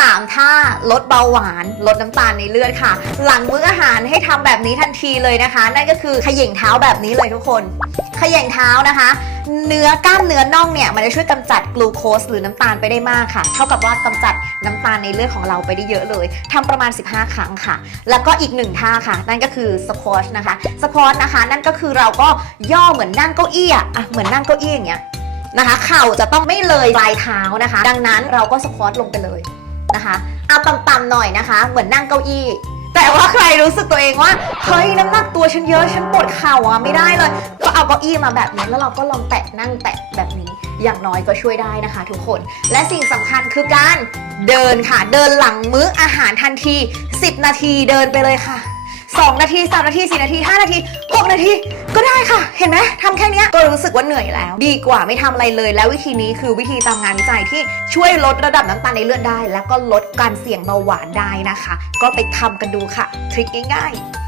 3 ท่าลดเบาหวาน ลดน้ำตาลในเลือดค่ะ หลังมื้ออาหารให้ทำแบบนี้ทันทีเลยนะคะ นั่นก็คือขย่งเท้าแบบนี้เลยทุกคนขย่งเท้านะคะ เนื้อกล้ามเนื้อน่องเนี่ยมันจะช่วยกำจัดกลูโคสหรือน้ำตาลไปได้มากค่ะ เท่ากับว่ากำจัดน้ำตาลในเลือดของเราไปได้เยอะเลยทำประมาณ 15 ครั้งค่ะ แล้วก็อีกหนึ่งท่าค่ะ นั่นก็คือสควอชนะคะสควอชนะคะ นั่นก็คือเราก็ย่อเหมือนนั่งเก้าอี้อะอะเหมือนนั่งเก้าอี้อย่างเงี้ยนะคะ เข่าจะต้องไม่เลยปลายเท้านะคะ ดังนั้นเราก็สควอชลงไปเลย นะคะ เอาต่ำๆหน่อยนะคะ เหมือนนั่งเก้าอี้แต่ว่าใครรู้สึกตัวเองว่าเฮ้ยน้ำหนักตัวฉันเยอะฉันปวดเข่าอะไม่ได้เลย ก็เอาเก้าอี้มาแบบนี้แล้วเราก็ลองแตะนั่งแตะแบบนี้ อย่างน้อยก็ช่วยได้นะคะ ทุกคน และสิ่งสำคัญคือการเดินค่ะ เดินหลังมื้ออาหารทันที 10 นาทีเดินไปเลยค่ะ 2 นาที 3 นาที 4 นาที 5 นาที 6 นาที ก็ได้ค่ะ เห็นไหมทำแค่นี้ก็รู้สึกว่าเหนื่อยแล้ว ดีกว่าไม่ทำอะไรเลย แล้ววิธีนี้คือวิธีตามงานวิจัยที่ช่วยลดระดับน้ำตาลในเลือดได้ แล้วก็ลดการเสี่ยงเบาหวานได้นะคะ ก็ไปทำกันดูค่ะ ทริคง่ายๆ